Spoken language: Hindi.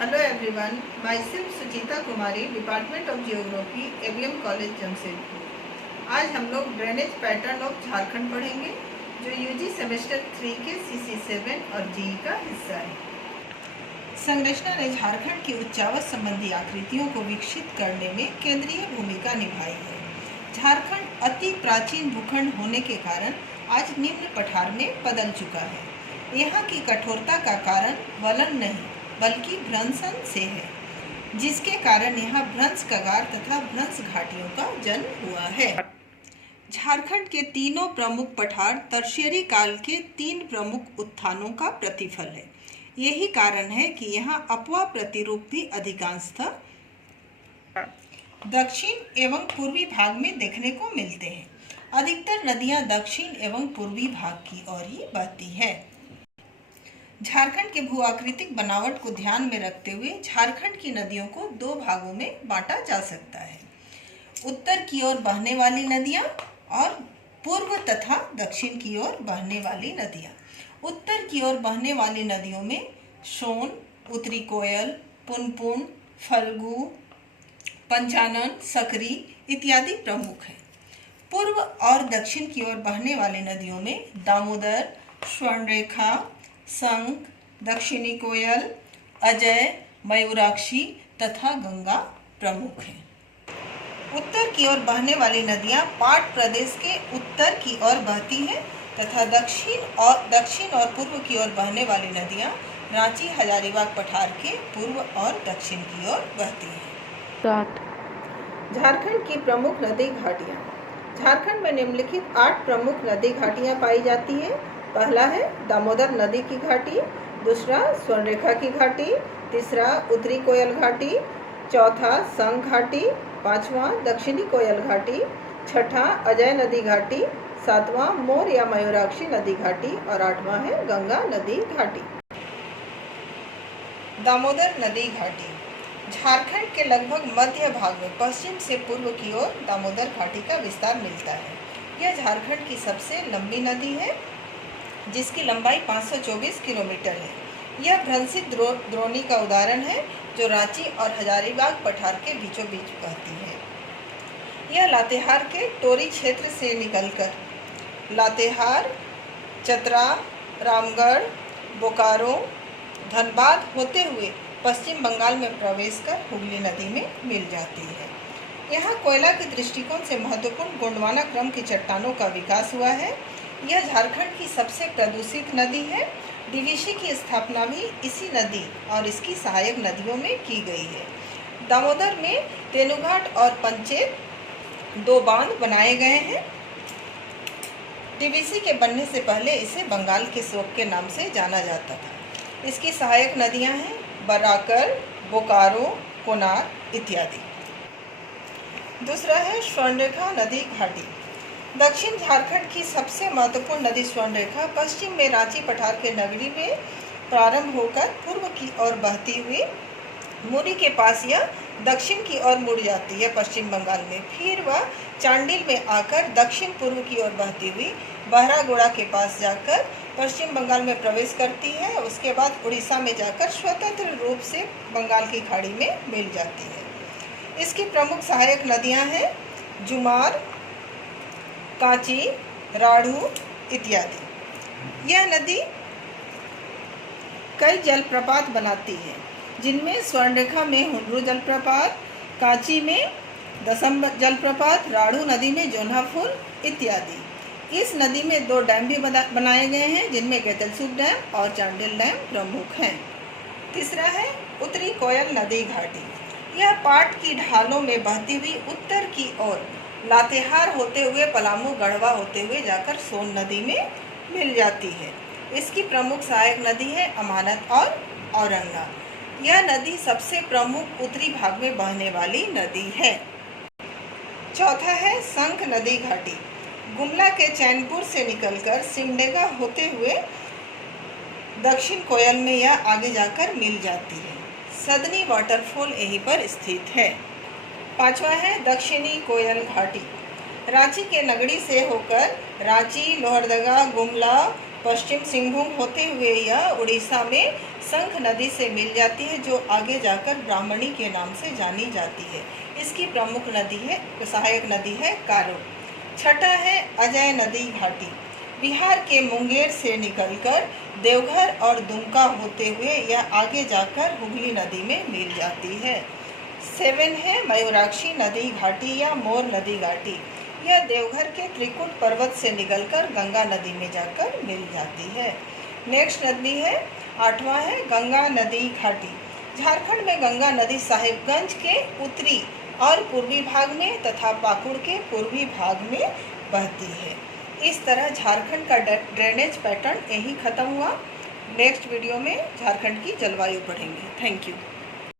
Hello everyone, myself Suchita Kumari, department of geography, AVM college Jamshedpur. आज हम लोग ड्रेनेज पैटर्न ऑफ झारखंड पढ़ेंगे, जो यूजी सेमेस्टर 3 के CC7 और जीई का हिस्सा है। संरचना ने झारखंड की उच्चावच संबंधी आकृतियों को विकसित करने में केंद्रीय भूमिका निभाई है। झारखंड अति प्राचीन भूखंड होने के कारण आज निम्न पठार में बदल चुका है। यहाँ की कठोरता का कारण वलन नहीं बल्कि भ्रंशन से है, जिसके कारण यहाँ भ्रंश कगार तथा भ्रंश घाटियों का जन्म हुआ है। झारखंड के तीनों प्रमुख पठार टर्शियरी काल के 3 प्रमुख उत्थानों का प्रतिफल है। यही कारण है कि यहाँ अपवा प्रतिरूप भी अधिकांशतः दक्षिण एवं पूर्वी भाग में देखने को मिलते हैं। अधिकतर नदियाँ दक्षिण एवं पूर्वी भाग की ओर ही बहती है। झारखंड के भू-आकृतिक बनावट को ध्यान में रखते हुए झारखंड की नदियों को 2 भागों में बांटा जा सकता है, उत्तर की ओर बहने वाली नदियाँ और पूर्व तथा दक्षिण की ओर बहने वाली नदियाँ। उत्तर की ओर बहने वाली नदियों में सोन, उत्तरी कोयल, पुनपुन, फल्गु, पंचानन, सकरी इत्यादि प्रमुख हैं। पूर्व और दक्षिण की ओर बहने वाली नदियों में दामोदर, स्वर्णरेखा, शंख, दक्षिणी कोयल, अजय, मयूराक्षी तथा गंगा प्रमुख हैं। उत्तर की ओर बहने वाली नदियां पाट प्रदेश के उत्तर की ओर बहती हैं तथा दक्षिण और पूर्व की ओर बहने वाली नदियां रांची हजारीबाग पठार के पूर्व और दक्षिण की ओर बहती हैं। झारखंड की प्रमुख नदी घाटियां। झारखंड में निम्नलिखित 8 प्रमुख नदी घाटियां पाई जाती हैं। पहला है दामोदर नदी की घाटी, दूसरा स्वर्णरेखा की घाटी, तीसरा उत्तरी कोयल घाटी, चौथा शंख घाटी, पांचवा दक्षिणी कोयल घाटी, छठा अजय नदी घाटी, सातवां मोर या मयूराक्षी नदी घाटी और 8वां है गंगा नदी घाटी। दामोदर नदी घाटी। झारखंड के लगभग मध्य भाग में पश्चिम से पूर्व की ओर दामोदर घाटी का विस्तार मिलता है। यह झारखंड की सबसे लंबी नदी है, जिसकी लंबाई 524 किलोमीटर है। यह भ्रंशित द्रोणी का उदाहरण है, जो रांची और हजारीबाग पठार के बीचों बीच बहती है। यह लातेहार के टोरी क्षेत्र से निकलकर लातेहार, चतरा, रामगढ़, बोकारो, धनबाद होते हुए पश्चिम बंगाल में प्रवेश कर हुगली नदी में मिल जाती है। यहाँ कोयला के दृष्टिकोण से महत्वपूर्ण गोंडवाना क्रम की चट्टानों का विकास हुआ है। यह झारखंड की सबसे प्रदूषित नदी है। डीवीसी की स्थापना भी इसी नदी और इसकी सहायक नदियों में की गई है। दामोदर में तेनुघाट और पंचेत 2 बांध बनाए गए हैं। डीवीसी के बनने से पहले इसे बंगाल के शोक के नाम से जाना जाता था। इसकी सहायक नदियां हैं बराकर, बोकारो, कोनार इत्यादि। दूसरा है स्वर्णरेखा नदी घाटी। दक्षिण झारखंड की सबसे महत्वपूर्ण नदी स्वर्णरेखा पश्चिम में रांची पठार के नगरी में प्रारंभ होकर पूर्व की ओर बहती हुई मुरी के पास यह दक्षिण की ओर मुड़ जाती है पश्चिम बंगाल में। फिर वह चांडिल में आकर दक्षिण पूर्व की ओर बहती हुई बहरागोड़ा के पास जाकर पश्चिम बंगाल में प्रवेश करती है। उसके बाद उड़ीसा में जाकर स्वतंत्र रूप से बंगाल की खाड़ी में मिल जाती है। इसकी प्रमुख सहायक नदियाँ हैं जुमार, कांची, राढ़ू इत्यादि। यह नदी कई जलप्रपात बनाती है, जिनमें स्वर्णरेखा में हुंड्रू जलप्रपात, कांची में दसम जलप्रपात, राढ़ू नदी में जोन्हाफुल इत्यादि। इस नदी में 2 डैम भी बनाए गए हैं, जिनमें गेतलसूप डैम और चांडिल डैम प्रमुख हैं। तीसरा है उत्तरी कोयल नदी घाटी। यह पाट की ढालों में बहती हुई उत्तर की ओर लातेहार होते हुए पलामू, गढ़वा होते हुए जाकर सोन नदी में मिल जाती है। इसकी प्रमुख सहायक नदी है अमानत और औरंगा। यह नदी सबसे प्रमुख उत्तरी भाग में बहने वाली नदी है। चौथा है शंख नदी घाटी। गुमला के चैनपुर से निकलकर सिमडेगा होते हुए दक्षिण कोयल में यह आगे जाकर मिल जाती है। सदनी वाटरफॉल यहीं पर स्थित है। 5वां है दक्षिणी कोयल घाटी। रांची के नगड़ी से होकर रांची, लोहरदगा, गुमला, पश्चिम सिंहभूम होते हुए यह उड़ीसा में शंख नदी से मिल जाती है, जो आगे जाकर ब्राह्मणी के नाम से जानी जाती है। इसकी प्रमुख नदी है, सहायक नदी है कारो। छठा है अजय नदी घाटी। बिहार के मुंगेर से निकलकर देवघर और दुमका होते हुए यह आगे जाकर हुगली नदी में मिल जाती है। 7 है मयूराक्षी नदी घाटी या मोर नदी घाटी। यह देवघर के त्रिकुट पर्वत से निकलकर गंगा नदी में जाकर मिल जाती है। नेक्स्ट नदी है 8वां है गंगा नदी घाटी। झारखंड में गंगा नदी साहिबगंज के उत्तरी और पूर्वी भाग में तथा पाकुड़ के पूर्वी भाग में बहती है। इस तरह झारखंड का ड्रेनेज पैटर्न यहीं ख़त्म हुआ। नेक्स्ट वीडियो में झारखंड की जलवायु पढ़ेंगे। Thank you.